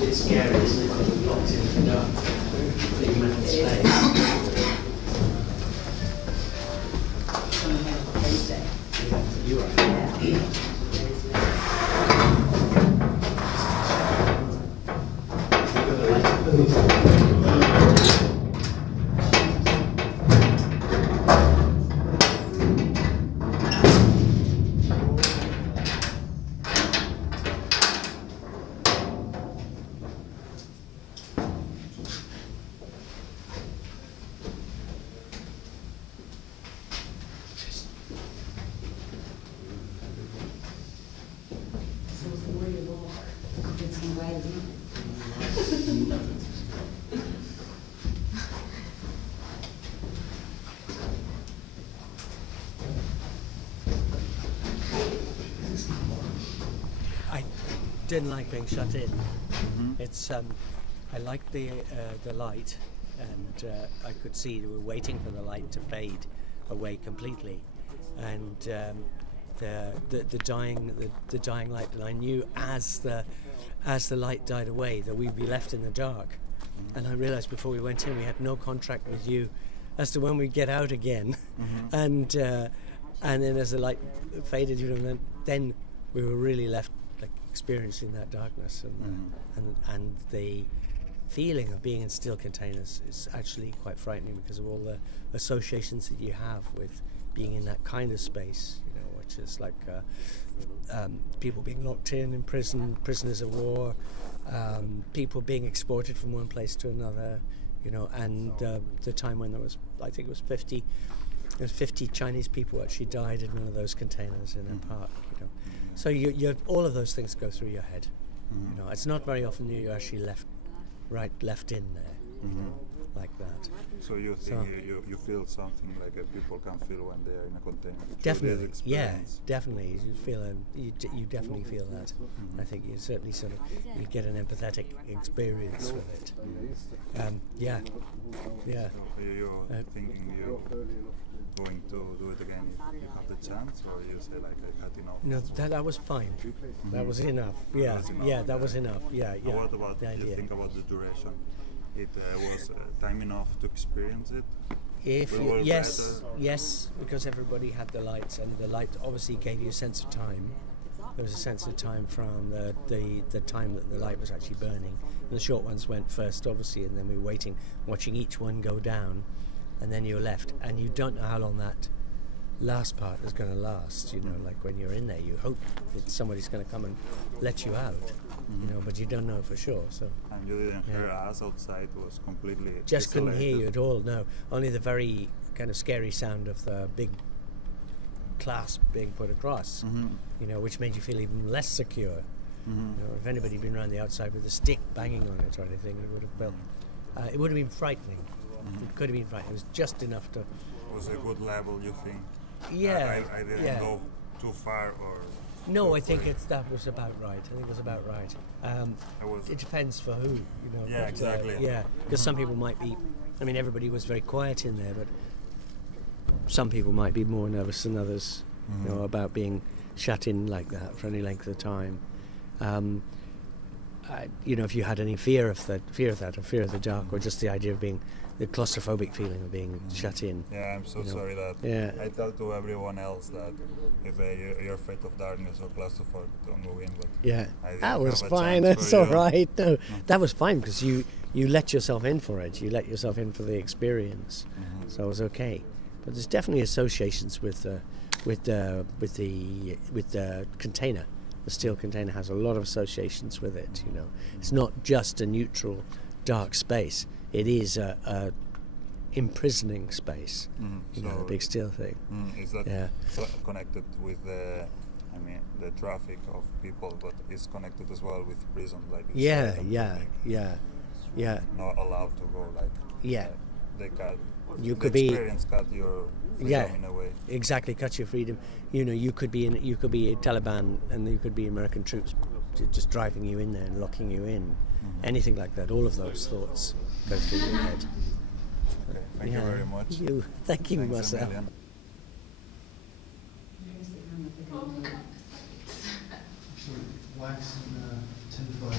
a bit scary, isn't it, when you're locked in the dark, big metal space. You are. I didn't like being shut in. It's I liked the light, and I could see they were waiting for the light to fade away completely, and the dying light. And I knew as the light died away that we'd be left in the dark. And I realised before we went in, we had no contract with you as to when we'd get out again. And then as the light faded, then we were really left like experiencing that darkness, and the feeling of being in steel containers is actually quite frightening because of all the associations that you have with being in that kind of space, which is like people being locked in prison, prisoners of war, people being exported from one place to another, and the time when there was, I think it was 50 Chinese people actually died in one of those containers in a park, So you have all of those things go through your head. It's not very often you're actually left in there, like that. So you think you feel something like people can feel when they are in a container? Definitely, yeah, definitely. You feel you definitely feel that. I think you certainly you get an empathetic experience with it. Yeah. So you're thinking you're going to do it again if you have the chance, or you say like I had enough? No, that was fine. That was enough. Yeah, that was enough. Yeah. What about the idea? You think about the duration? It was time enough to experience it? Yes, because everybody had the lights, and the light obviously gave you a sense of time. There was a sense of time from the time that the light was actually burning. And the short ones went first, obviously, and then we were watching each one go down, and then you're left, and you don't know how long that last part is going to last. Like when you're in there, you hope that somebody's going to come and let you out. But you don't know for sure. So. And you didn't hear us outside; it was completely just isolated. Couldn't hear you at all. No, only the very kind of scary sound of the big clasp being put across. Which made you feel even less secure. If anybody had been around the outside with a stick banging on it or anything, it would have felt. It would have been frightening. It could have been frightening. It was just enough to. It was a good level, you think? Yeah. I didn't go too far, or. No, I think that was about right. I think it was about right. It depends for who, Yeah, exactly. Because some people might be. I mean, everybody was very quiet in there, but some people might be more nervous than others, about being shut in like that for any length of time. If you had any fear of that, or fear of the dark, or just the idea of being the claustrophobic feeling of being shut in. Yeah, I'm so sorry that. Yeah. I tell to everyone else that if you're afraid of darkness or claustrophobic, don't go in. But yeah, that was fine. That's all right. No, that was fine because you let yourself in for it. You let yourself in for the experience, so it was okay. But there's definitely associations with the container. The steel container has a lot of associations with it. It's not just a neutral, dark space. It is a imprisoning space. A big steel thing. Is that connected with the traffic of people, but it's connected as well with prison, like yeah. Not allowed to go, like they cut. You the could be experience cut your freedom in a way. Exactly, cut your freedom. You could be Taliban, and you could be American troops just driving you in there and locking you in. Anything like that. All of those thoughts go through your head. Okay, thank you very much. Thank you, Thanks Marcel. Wax and tinfoil.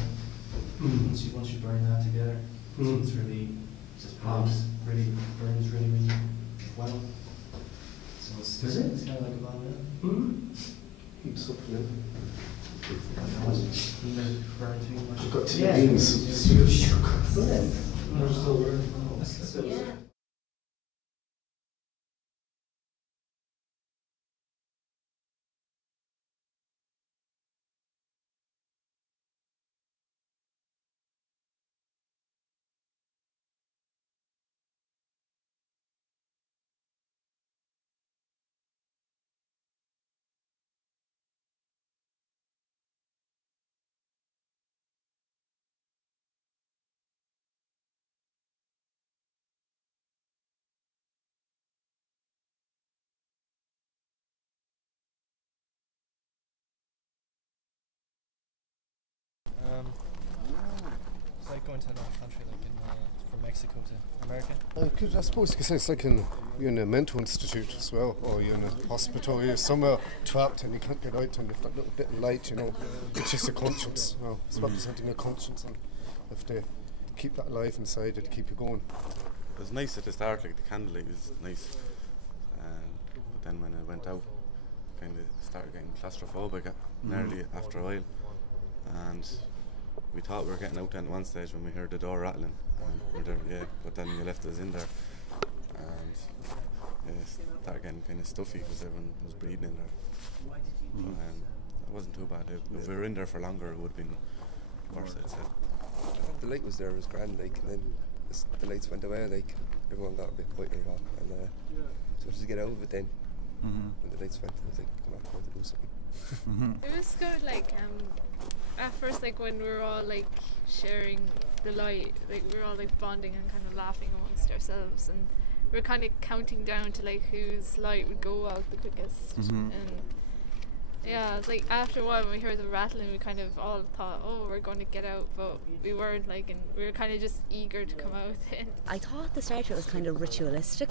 Once you burn that together, it's really just pops, really burns really well. So it's kind of like a Badia. Heats up, yeah. You've got two beans. Yeah. It's like going to another country, like from Mexico to America. I suppose you could say it's like you're in a mental institute as well, or you're in a hospital, you're somewhere trapped and you can't get out, and if that little bit of light, it's just a conscience. It's representing a conscience, and if they keep that alive inside, it'll keep you going. It was nice at the start, like the candlelight was nice, but then when I went out, kind of started getting claustrophobic nearly after a while, and we thought we were getting out then at one stage when we heard the door rattling, and we're there, but then you left us in there, and it started getting kind of stuffy because everyone was breathing in there. But, it wasn't too bad. If we were in there for longer, it would have been worse, I'd say. The light was there, it was grand, like, and then the lights went away, like, everyone got a bit quieter and all, and so just to get out of it then, when the lights went, I was like, come on, I want to do something. It was good, like, at first, like, when we were all, like, sharing the light, like, we were all, like, bonding and kind of laughing amongst ourselves, and we were kind of counting down to, like, whose light would go out the quickest, and yeah, it's like, after a while when we heard the rattling, we kind of all thought, oh, we're going to get out, but we weren't, like, and we were kind of just eager to come out then. I thought the start of it was kind of ritualistic,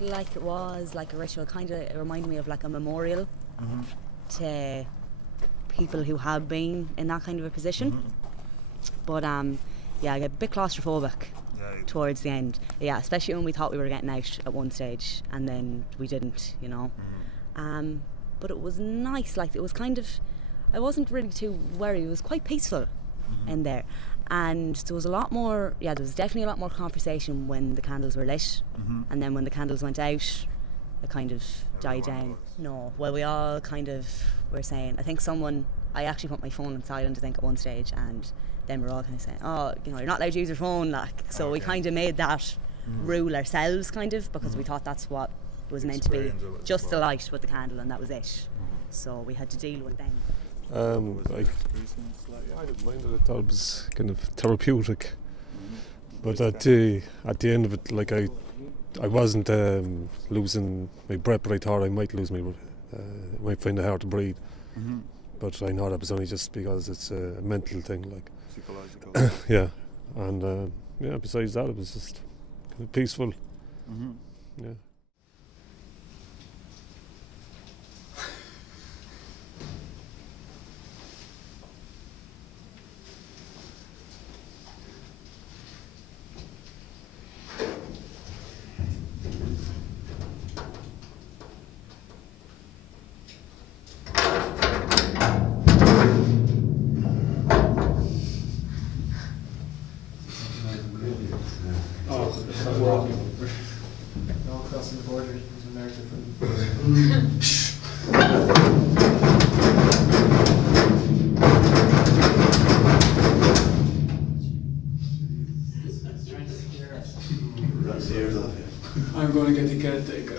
like it was like a ritual, kind of, it reminded me of like a memorial to people who have been in that kind of a position. But yeah, I get a bit claustrophobic towards the end. Yeah, especially when we thought we were getting out at one stage and then we didn't, but it was nice, like it was kind of, I wasn't really too worried, it was quite peaceful in there. And there was a lot more, there was definitely a lot more conversation when the candles were lit, and then when the candles went out, it kind of died down. No, well, we all kind of were saying, I actually put my phone on silent, I think, at one stage, and then we're all kind of saying, oh, you're not allowed to use your phone, like, so we kind of made that rule ourselves, kind of, because we thought that's what was meant to be, just the light with the candle, and that was it. So we had to deal with them. I didn't mind it. I thought it was kind of therapeutic, but at the end of it, like I wasn't losing my breath, but I thought I might lose my might find it hard to breathe. But I know that was only just because it's a mental thing, like psychological. Yeah, and besides that, it was just kind of peaceful. Yeah. All crossing the border to America I'm going to get the caretaker.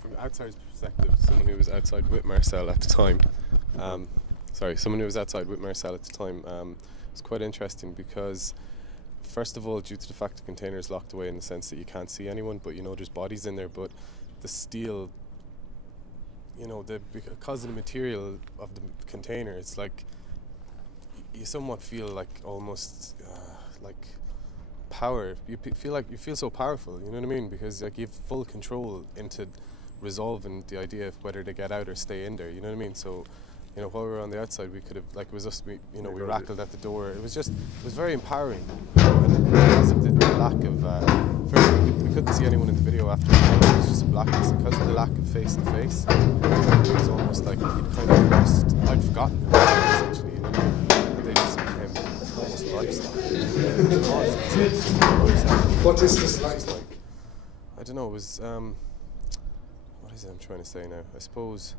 From the outside perspective, someone who was outside with Marcel at the time, it's quite interesting because, first of all, due to the fact the container is locked away in the sense that you can't see anyone, but there's bodies in there, but the steel, because of the material of the container, it's like you somewhat feel like almost like power. You feel so powerful. You know what I mean? Because like you have full control into resolving the idea of whether to get out or stay in there. You know what I mean? So, you know, while we were on the outside, we could have, like, it was us. We rattled at the door. It was very empowering. You know, and because of the lack of, first we couldn't see anyone in the video after. It was just blackness, and because of the lack of face to face. It was almost like you'd kind of I'd forgotten who it was actually. You know, and they just became almost a lifestyle. What is this like? I don't know. It was what is it I'm trying to say now? I suppose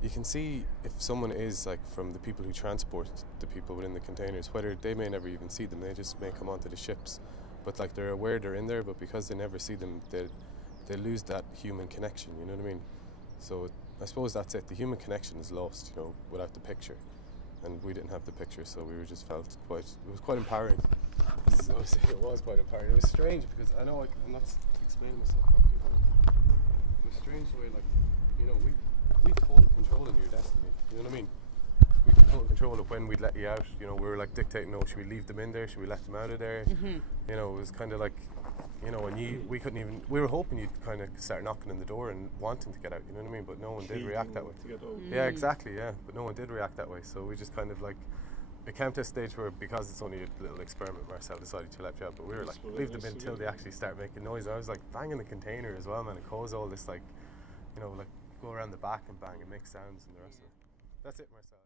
you can see if someone is like from the people who transport the people within the containers, whether they may never even see them, they just may come onto the ships, but like they're aware they're in there, but because they never see them, they lose that human connection. You know what I mean? So I suppose that's it. The human connection is lost, you know, without the picture, and we didn't have the picture, so we were just felt quite. It was quite empowering. It was quite empowering. It was strange because I know I'm not explaining myself properly. It was strange the way, like, you know, we total control in your destiny. You know what I mean? We had total control of when we'd let you out. You know, we were like dictating, should we leave them in there? Should we let them out of there? Mm-hmm. You know, it was kind of like, you know, and we couldn't even. We were hoping you'd kind of start knocking on the door and wanting to get out. You know what I mean? But no one did react that way. Yeah, exactly. Yeah, but no one did react that way. So we just kind of like. It came to a stage where, because it's only a little experiment, Marcel decided to let you out, but we were like, leave them in until they actually start making noise. I was like banging the container as well, man. It caused all this, like, you know, like go around the back and bang and make sounds and the rest of it. That's it, Marcel.